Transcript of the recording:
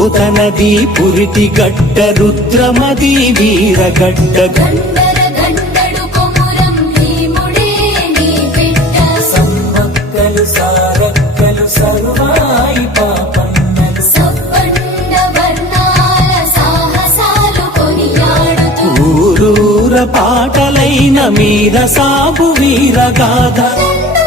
పోతనది పురిటి గడ్డ రుద్రమది వీరగడ్డ సమ్మక్కలు సారక్కలు సర్వాయి పాపన్నలు. వర్ణాల సాహసాలు కొనియాడుతూ. ఊరూర పాటలైన మీర సాబు వీరగాథ దండు